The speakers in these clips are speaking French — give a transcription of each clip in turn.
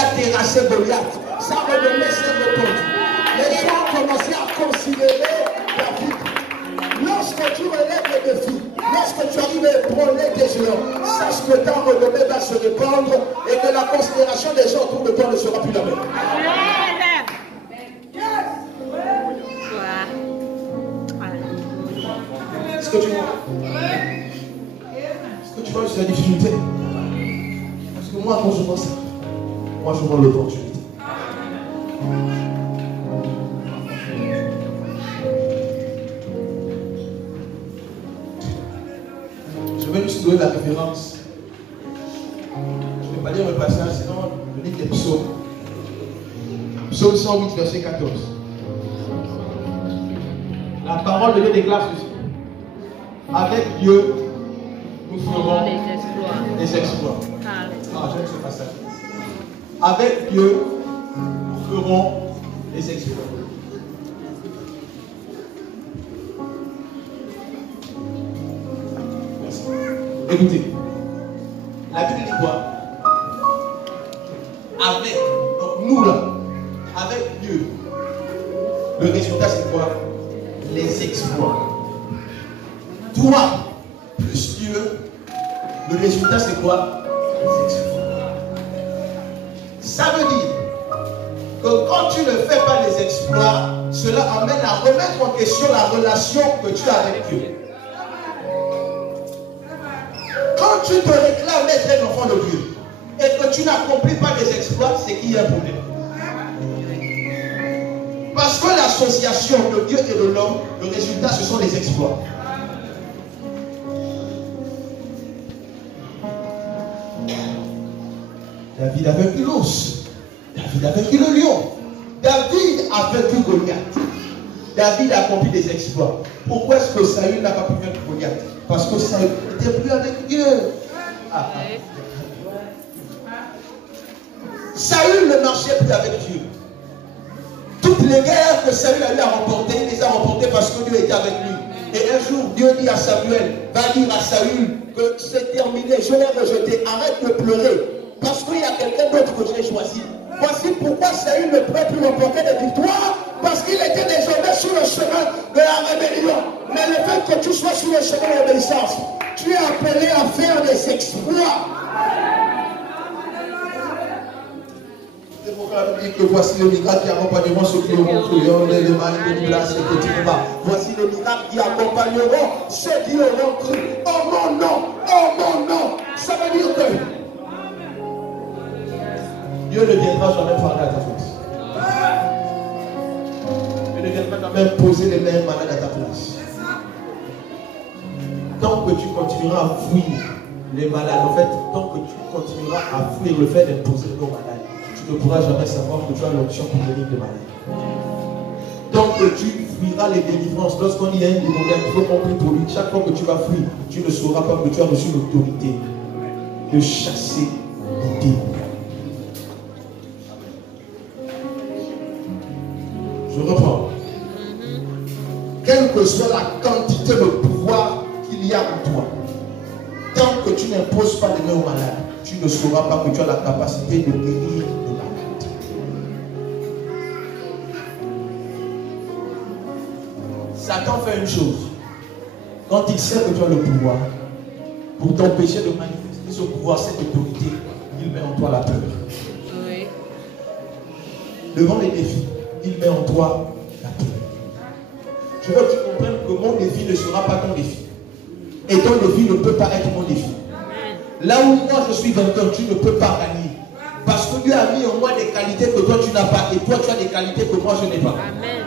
a terrassé Goliath. Ça redonnait ses réponses. Les gens ont commencé à considérer David. Lorsque tu relèves les défis, lorsque tu arrives à ébranler tes géants, sache que ta renommée va se répandre et que la considération des gens autour de toi ne sera plus la même. Est-ce que tu vois? Est-ce que tu vois juste la difficulté? Parce que moi, quand je vois ça, moi je vois l'opportunité. Je vais juste donner la référence. Je ne vais pas lire le passage, sinon je lis les psaumes. Psaume 108, verset 14. La parole de Dieu déclare ceci. Avec Dieu, nous ferons des exploits. Ah, j'aime ce passage. Avec Dieu, nous ferons des exploits. Merci. Écoutez, la Bible dit quoi? Avec, donc nous là, avec Dieu, le résultat c'est quoi? Les exploits. Toi, plus Dieu, le résultat c'est quoi? Les exploits. Ça veut dire que quand tu ne fais pas les exploits, cela amène à remettre en question la relation que tu as avec Dieu. Quand tu te réclames être un enfant de Dieu et que tu n'accomplis pas les exploits, c'est qu'il y a un problème. Parce que l'association de Dieu et de l'homme, le résultat ce sont les exploits. David a vaincu l'ours. David a vaincu le lion. David a vaincu Goliath. David a accompli des exploits. Pourquoi est-ce que Saül n'a pas pu vaincre Goliath? Parce que Saül n'était plus avec Dieu. Saül ne marchait plus avec Dieu. Toutes les guerres que Saül a eu à remporter, il les a remportées parce que Dieu était avec lui. Et un jour, Dieu dit à Samuel, va dire à Saül que c'est terminé, je l'ai rejeté, arrête de pleurer. Parce qu'il y a quelqu'un d'autre que j'ai choisi. Voici pourquoi Saül ne pouvait plus remporter des victoires. Parce qu'il était désormais sur le chemin de la rébellion. Mais le fait que tu sois sur le chemin de l'obéissance, tu es appelé à faire des exploits. C'est pourquoi la Bible dit que voici le miracle qui accompagneront ceux qui auront cru. Le mal de place et que tu ne vas. Voici le miracle qui accompagneront ceux qui auront cru. Oh mon nom, oh mon nom. Ça veut dire que Dieu ne viendra jamais parler à ta place. Dieu ne viendra jamais poser les mêmes malades à ta place. Tant que tu continueras à fuir les malades, en fait, tant que tu continueras à fuir le fait d'imposer nos malades, tu ne pourras jamais savoir que tu as l'option pour guérir des malades. Tant que tu fuiras les délivrances, lorsqu'on y a une démoniaque, il faut compris pour lui. Chaque fois que tu vas fuir, tu ne sauras pas que tu as reçu l'autorité de chasser les démons. Je reprends. Quelle que soit la quantité de pouvoir qu'il y a en toi, tant que tu n'imposes pas les mains aux malades, tu ne sauras pas que tu as la capacité de guérir les malades. Satan fait une chose. Quand il sait que tu as le pouvoir, pour t'empêcher de manifester ce pouvoir, cette autorité, il met en toi la peur. Oui. Devant les défis, il met en toi la peur. Je veux que tu comprennes que mon défi ne sera pas ton défi. Et ton défi ne peut pas être mon défi. Là où moi je suis vainqueur, tu ne peux pas gagner. Parce que Dieu a mis en moi des qualités que toi tu n'as pas. Et toi tu as des qualités que moi je n'ai pas. Amen.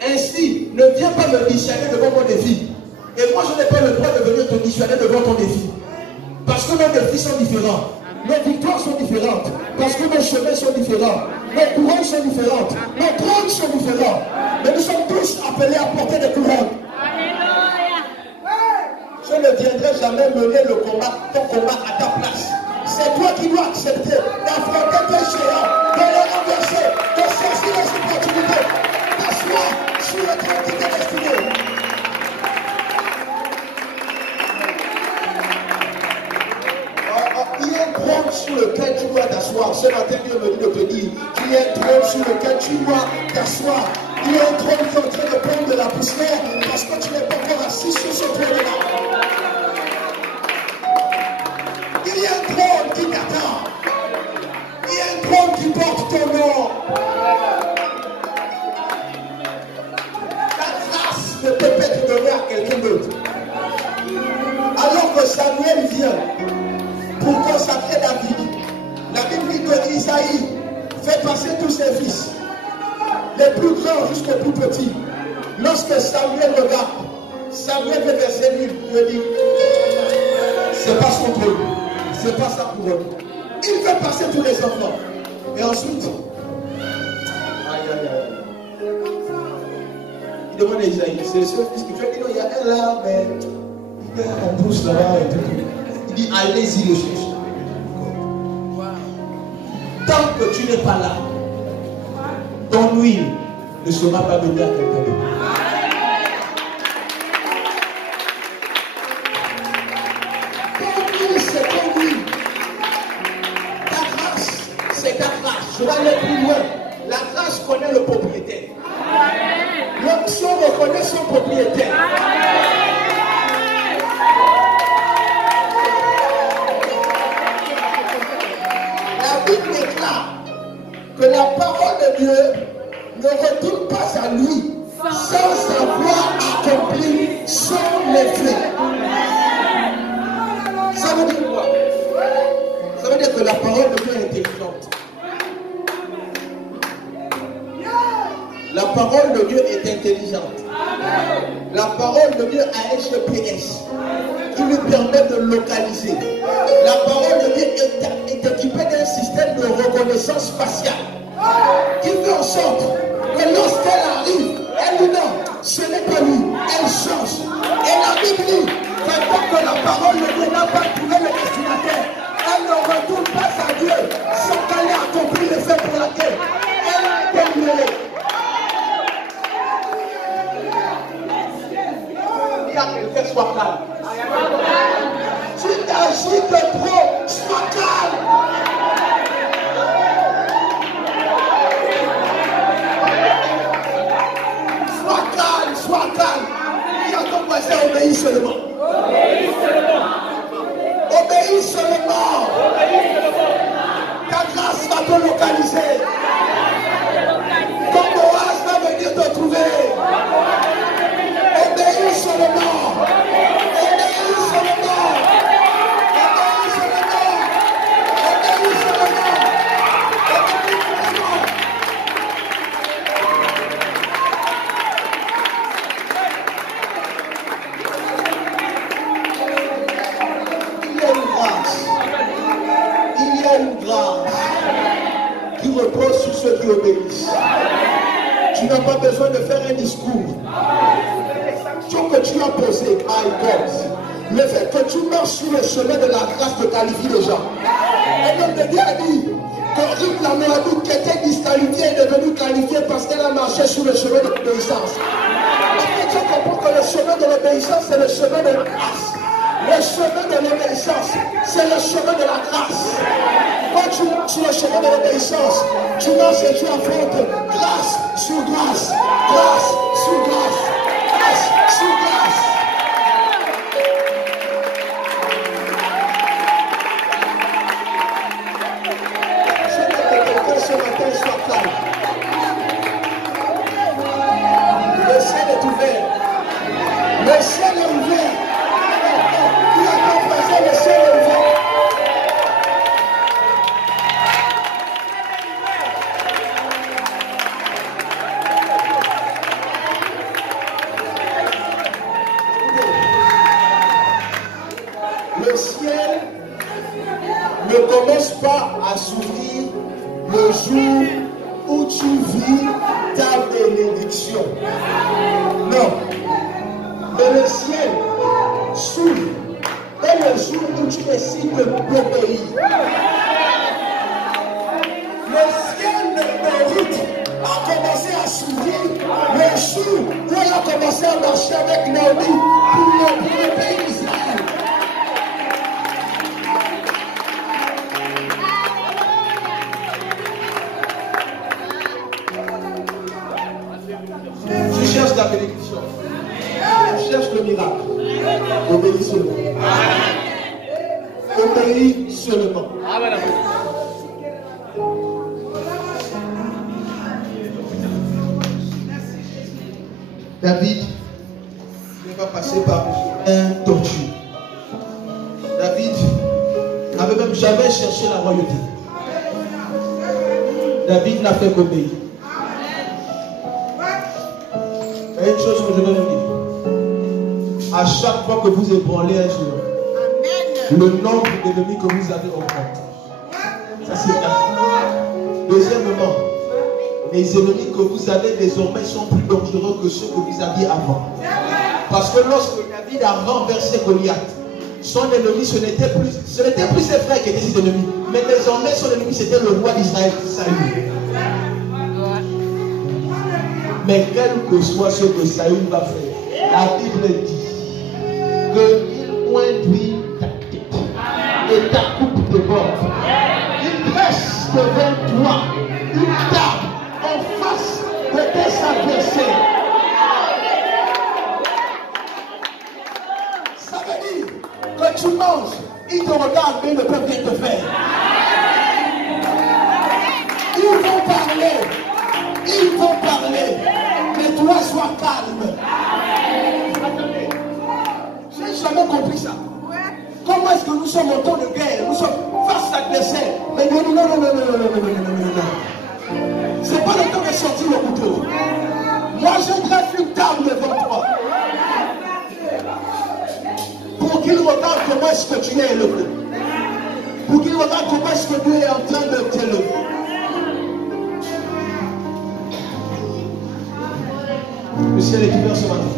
Ainsi, ne viens pas me dissuader devant mon défi. Et moi je n'ai pas le droit de venir te dissuader devant ton défi. Parce que nos défis sont différents. Nos victoires sont différentes. Parce que nos chemins sont différents. Nos couronnes sont différentes. Nos trônes sont différents. Mais nous sommes tous appelés à porter des couronnes. Je ne viendrai jamais mener le combat, ton combat à ta place. C'est toi qui dois accepter d'affronter tes géants, de les renverser, de saisir les opportunités, d'asseoir sur le trône de tes destinées. Il y a un trône sur lequel tu dois t'asseoir. Ce matin, Dieu Dieu me dit de te dire qu'il y a un trône sur lequel tu dois t'asseoir. Il y a un trône qui est en train de prendre de la poussière parce que tu n'es pas encore assis sur ce trône-là. Il y a un trône qui t'attend. Il y a un trône qui porte ton nom. Ta grâce ne peut pas être donnée à quelqu'un d'autre. Alors que Samuel vient pour consacrer David, la Bible dit que Isaïe fait passer tous ses fils, les plus grands jusqu'aux plus petits. Lorsque Samuel regarde, Samuel fait verset 1, il dit, c'est pas son trône, c'est pas sa couronne. Il fait passer tous les enfants. Et ensuite, il demande à Isaïe, c'est le seul fils qui fait, il y a un là, mais il est en pousse là-bas et tout. Il dit, allez-y le chercher. Tant que tu n'es pas là, ton huile ne sera pas donnée à quelqu'un d'autre. Ton huile, c'est ton huile. Ta grâce, c'est ta grâce. Je vais aller plus loin. La grâce connaît le propriétaire. L'onction reconnaît son propriétaire. La Bible déclare que la parole de Dieu ne retourne pas à lui sans avoir accompli son effet. Ça veut dire quoi? Ça veut dire que la parole de Dieu est intelligente. La parole de Dieu est intelligente. La parole de Dieu a un GPS qui lui permet de localiser. La parole de Dieu est équipée d'un système de reconnaissance faciale qui fait en sorte que lorsqu'elle arrive, elle dit non, ce n'est pas lui, elle change. Et la Bible dit que tant que la parole de Dieu n'a pas trouvé le destinataire, elle ne retourne pas à Dieu sans qu'elle ait accompli le fait pour laquelle elle a été libérée. Quelqu'un soit calme. Tu t'agis de trop, sois calme. Sois calme, sois calme. Il y a ton voisin, obéis seulement. Obéis seulement. Ta grâce va te localiser. Ton courage va venir te trouver. Obéis seulement. Obéis seulement. Obéis seulement. Obéis seulement. Il y a une grâce. Il y a une grâce qui repose sur ceux qui obéissent. Tu n'as pas besoin de faire un discours. Que tu as posé, my God, le fait que tu marches sur le chemin de la grâce te qualifie déjà. Un homme de Dieu a dit que Ruth la Moabite qui était disqualifiée est devenue qualifiée parce qu'elle a marché sur le chemin de l'obéissance. Tu comprends que le chemin de l'obéissance c'est le chemin de la grâce. Le chemin de l'obéissance c'est le chemin de la grâce. Quand tu marches sur le chemin de l'obéissance, tu marches et tu affrontes grâce sur grâce, grâce sur grâce. Sous grâce. Je veux que quelqu'un ce matin soit calme. Le ciel est ouvert. Le ciel est ouvert. Il a pas passé, le ciel est ouvert. Le ciel ne commence pas à s'ouvrir le jour où tu vis ta bénédiction. Non. Mais le ciel s'ouvre dès le jour où tu décides d'obéir. Le ciel de Ruth a commencé à s'ouvrir le jour où elle a commencé à marcher avec Naomi pour le pays d'Israël. David n'est pas passé par un tortue. David n'avait même jamais cherché la royauté. David n'a fait qu'obéir. Il y a une chose que je veux vous dire. À chaque fois que vous ébranlez un géant, le nombre d'ennemis que vous avez augmente. Ça c'est un. Deuxièmement, les ennemis que vous avez désormais sont plus dangereux que ceux que vous aviez avant. Parce que lorsque David a renversé Goliath, son ennemi, ce n'était plus ses frères qui étaient ses ennemis. Mais désormais, son ennemi, c'était le roi d'Israël, Saül. Mais quel que soit ce que Saül va faire, la Bible dit qu'il conduit ta tête et ta coupe de bord. Il dresse devant toi une table en face de tes adversaires. Ça veut dire que tu manges, ils te regardent mais ils ne peuvent rien te faire. Ils vont parler, mais toi sois calme. Attendez, je n'ai jamais compris ça. Comment est-ce que nous sommes en temps de guerre, nous sommes face à l'adversaire, mais non. C'est pas le temps de sortir le couteau. Moi je greffe une table devant toi. Pour qu'il regarde comment est-ce que tu es élevé. Pour qu'il regarde comment est-ce que tu es en train de t'élever. Le ciel est ouvert ce matin.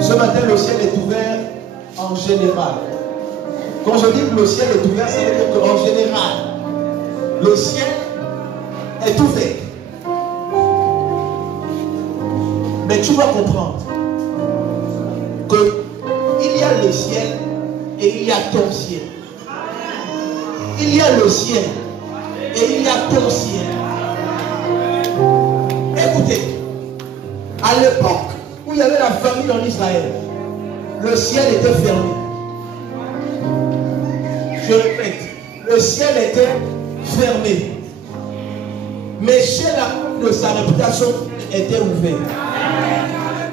Ce matin, le ciel est ouvert en général. Quand je dis que le ciel est ouvert, ça veut dire qu'en général, le ciel est ouvert. Mais tu vas comprendre qu'il y a le ciel et il y a ton ciel. Il y a le ciel et il y a ton ciel. Écoutez, à l'époque où il y avait la famine en Israël, le ciel était fermé. Je répète, le ciel était fermé. Mais chez la de sa réputation était ouvert.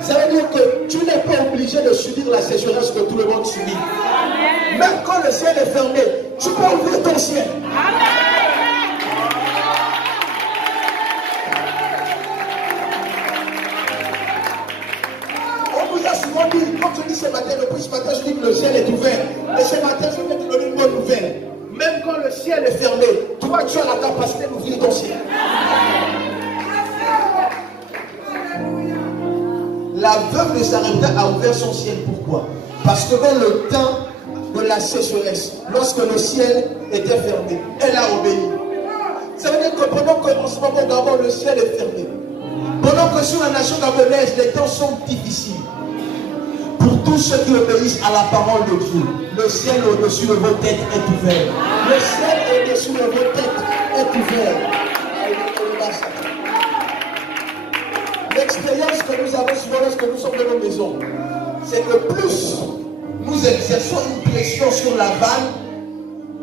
Ça veut dire que tu n'es pas obligé de subir la sécheresse que tout le monde subit. Même quand le ciel est fermé, tu peux ouvrir ton ciel. On vous a souvent dit, comme je dis ce matin, depuis ce matin, je dis que le ciel est ouvert. Mais ce matin, je vais te donner une bonne nouvelle. Même quand le ciel est fermé, toi, tu as la capacité d'ouvrir ton ciel. La veuve de Sarepta a ouvert son ciel. Pourquoi? Parce que dans le temps de la sécheresse, lorsque le ciel était fermé, elle a obéi. Ça veut dire que pendant qu'en ce moment d'abord le ciel est fermé, pendant que sur la nation gabonaise les temps sont difficiles, pour tous ceux qui obéissent à la parole de Dieu, le ciel au-dessus de vos têtes est ouvert. Le ciel au-dessus de vos têtes est ouvert. L'expérience que nous avons souvent lorsque nous sommes dans nos maisons, c'est que plus nous exerçons une pression sur la vanne,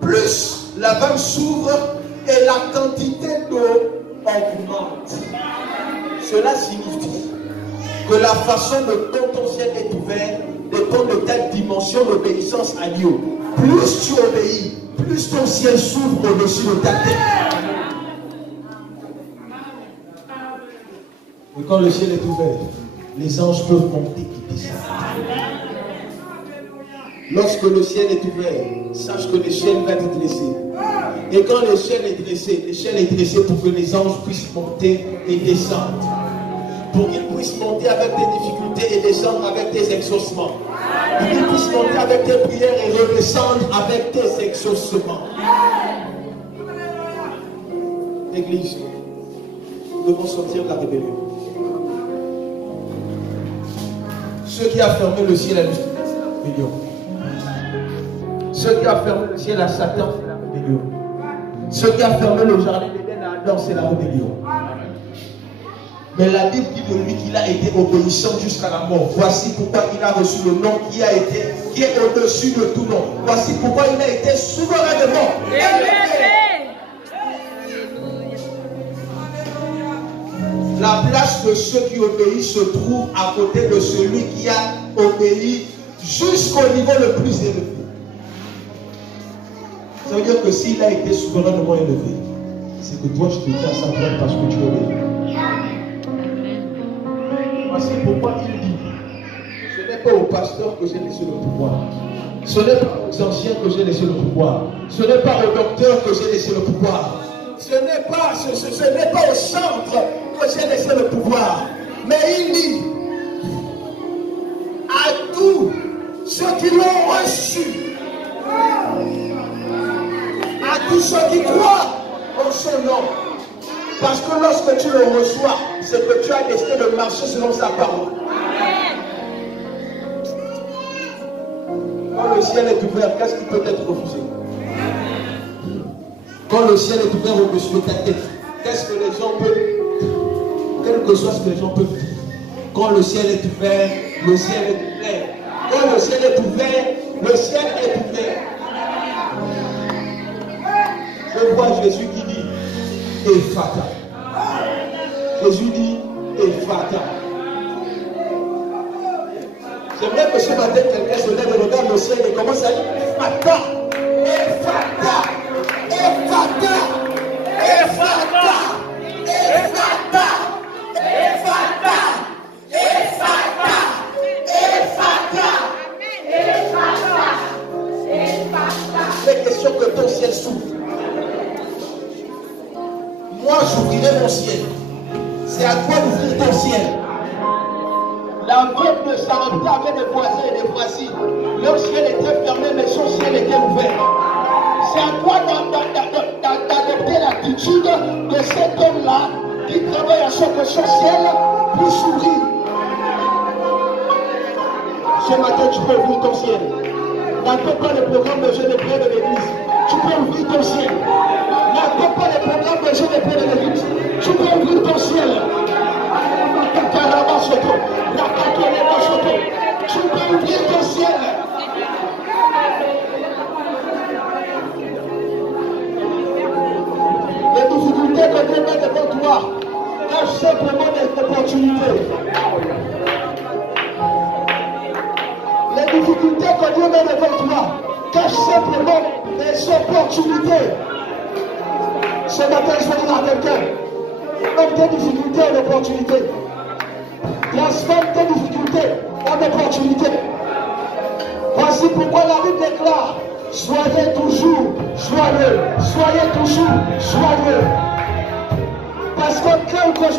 plus la vanne s'ouvre et la quantité d'eau augmente. Cela signifie que la façon dont ton ciel est ouvert dépend de ta dimension d'obéissance à Dieu. Plus tu obéis, plus ton ciel s'ouvre au-dessus de ta tête. Et quand le ciel est ouvert, les anges peuvent monter et descendre. Lorsque le ciel est ouvert, sache que l'échelle va être dressée. Et quand l'échelle est dressée pour que les anges puissent monter et descendre. Pour qu'ils puissent monter avec des difficultés et descendre avec des exaucements. Pour qu'ils puissent monter avec tes prières et redescendre avec tes exaucements. L'église, nous devons sortir de la rébellion. Ceux qui a fermé le ciel à la rébellion. Ceux qui a fermé le ciel à Satan, c'est la rébellion. Ceux qui a fermé le jardin d'Éden à Adam, c'est la rébellion. Mais la Bible dit de lui qu'il a été obéissant jusqu'à la mort. Voici pourquoi il a reçu le nom qui est au-dessus de tout nom. Voici pourquoi il a été souverainement élevé. La place de ceux qui obéissent se trouve à côté de celui qui a obéi jusqu'au niveau le plus élevé. Ça veut dire que s'il a été souverainement élevé, c'est que toi, je te tiens à sa place parce que tu obéis. Voici pourquoi il dit, ce n'est pas aux pasteurs que j'ai laissé le pouvoir. Ce n'est pas aux anciens que j'ai laissé le pouvoir. Ce n'est pas aux docteurs que j'ai laissé le pouvoir. Ce n'est pas au centre que j'ai laissé le pouvoir. Mais il dit à tous ceux qui l'ont reçu, à tous ceux qui croient en son nom. Parce que lorsque tu le reçois, c'est que tu as décidé de marcher selon sa parole. Quand le ciel est ouvert, qu'est-ce qui peut être refusé? Quand le ciel est ouvert au-dessus de ta tête, qu'est-ce que les gens peuvent, quel que soit ce que les gens peuvent dire. Quand le ciel est ouvert, le ciel est ouvert. Quand le ciel est ouvert, le ciel est ouvert. Je vois Jésus qui dit Ephata. Jésus dit Ephata. J'aimerais que ce matin quelqu'un se lève et regarde le ciel et commence à dire Ephata. Ephata. Ephata. Ephata. Ephata. Ephata. Ephata. Ephata. Ephata. C'est question que ton ciel s'ouvre. Moi, j'ouvrirai mon ciel. C'est à toi d'ouvrir ton ciel. La veuve ne s'arrête pas avec des voisins et des voisines. Leur ciel était fermé, mais son ciel était ouvert. C'est à toi d'adopter l'attitude de cet homme-là qui travaille à ce que son ciel puisse s'ouvrir. Ce matin, tu peux ouvrir ton ciel. N'attends pas le programme de jeûne et prière de l'église. Tu peux ouvrir ton ciel. N'attends pas le programme de jeûne et prière de l'église. Tu peux ouvrir ton ciel. Tu peux ouvrir ton ciel. Les difficultés que Dieu met devant toi cachent simplement des opportunités. Les difficultés que Dieu met devant toi cachent simplement des opportunités. Ce matin, je vais dire à quelqu'un, comme tes difficultés en opportunité. Transforme tes difficultés en opportunité. Voici pourquoi la Bible déclare, soyez toujours joyeux, soyez toujours joyeux. Parce que quelque chose